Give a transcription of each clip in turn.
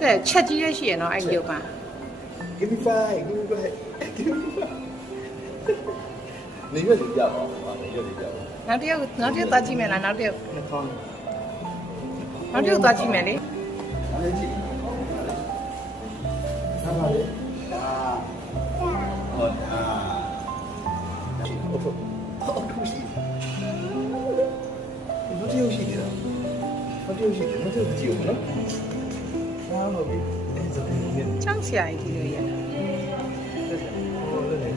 တဲ့ချက်ကြီးရရှိရနော်အဲ့ရုပ်က Give me five, give me five, give me five. 你越嚟入啊，你越嚟入。နောက်တစ်ယောက်သွားကြည့်မယ်လားနောက်တစ်ယောက် နှခေါင်း နောက်တစ်ယောက်သွားကြည့်မယ်လေ အားလည်းကြည့်အားပါလေဟုတ်ဟုတ်ရှိဘာတယောက်ရှိတယ်ဘာတယောက်ရှိတယ်ဘာတယောက်ကြည့်ဦးနော်အားဟုတ်ပြီအဲ့ဒါလည်းနည်း ချောင်းဆရာကြီးတွေရ ဟိုလည်း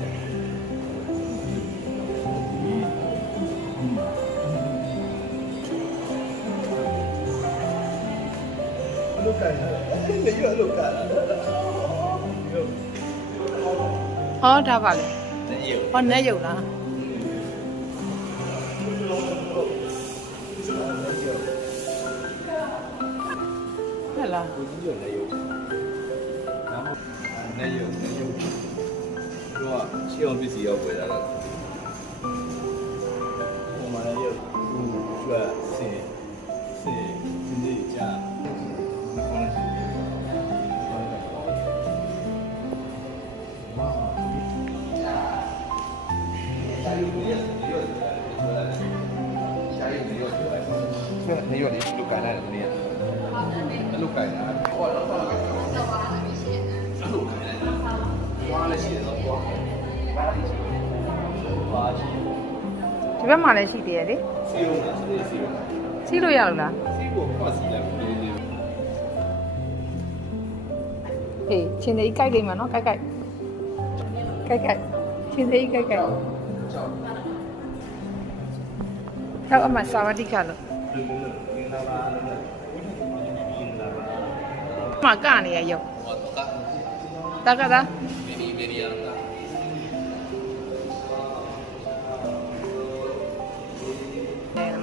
Look at it. You look at it. ဟောဒါပါလေဟောနဲ့ရုပ်လားဟဲ့လား ကိုကြီးရလည်းရုပ်ဒါမှနဲ့ရုပ်တို့ကရှေ့အောင်ပစ္စည်းရောက်ွယ်လာတာဟိုမှာလည်းရုပ်သူကစင်ဒီကြာနေရလေလူကနိုင်တယ်နေရလူကနိုင်တာဟောတော့တော့လူကနိုင်တယ်ဝါလည်းရှိတယ်တော့ဝါရှိ ဒီဘက်မှာလည်းရှိသေးတယ်လေ စီရုံးတာစီရုံး စီးလို့ရလို့လား စီကိုပတ်စီလိုက်ပြီး ဟေးချင်းသေးကြိုက်လိမ့်မယ်နော်ကြိုက်ချင်းသေးကြိုက်တော့အမစာဝတိကလို့မကနေရရုပ်တကတာ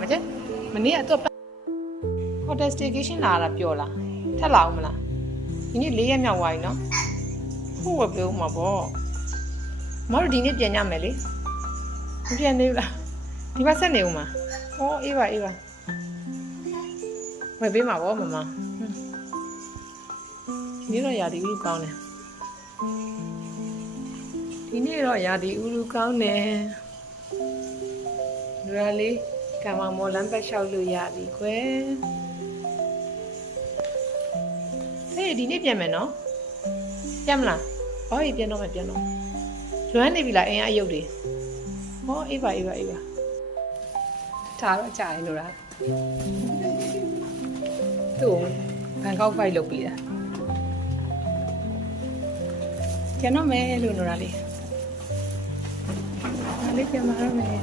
မကျမနေ့ကတော့ hotel staycation လာတာပြောလားထက်လာအောင်မလားဒီနေ့4ရက်မြောက်သွားပြီနော်ဟုတ်ပဲပြောမှာပေါ့မတို့ဒီနေ့ပြန်ကြမယ်လေမပြန်သေးဘူးလားဒီဘက်ဆက်နေဦးမှာဩအေးပါဝယ်ပေးမှာပေါ့မမဒီနေ့တော့ရာဒီဥကောင်းတယ်ဒီနေ့တော့ရာဒီဥကောင်းတယ်လူရလေးကံမမော်လမ်းဘက်လျှောက်လို့ရပြီခွဲဟေးဒီနေ့ပြန်မယ်နော်ပြန်မလားဟောပြန်တော့လွမ်းနေပြီလားအင်းအယုတ်တွေဟောအေးပါဒါတော့ကြာရင်လို့လားသူ့ဘန်ကောက်ဖိုက်လုပ်ပြီးတာကျန်တော့မယ်လို့နော်လေးဒါလေးပြန်มาတော့မယ်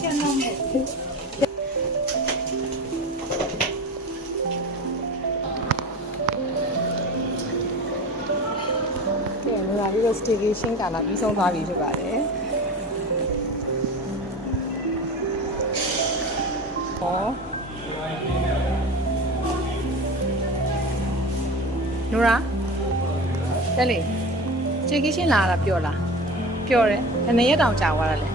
ကျန်တော့မယ်ကဲနော်လာပြီးတော့ staycation ကလာပြီးဆုံးသွားပြီဖြစ်ပါတယ်ဟောနိုရာတယ်လေ staycation လာတာပြောလားပြောတယ်ဘယ်နှစ်ရက်တောင်ကြာသွားတာလဲ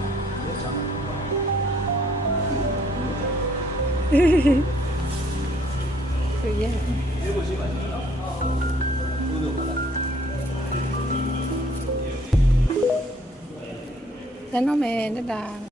ဟေးရဲ့Then no me, da.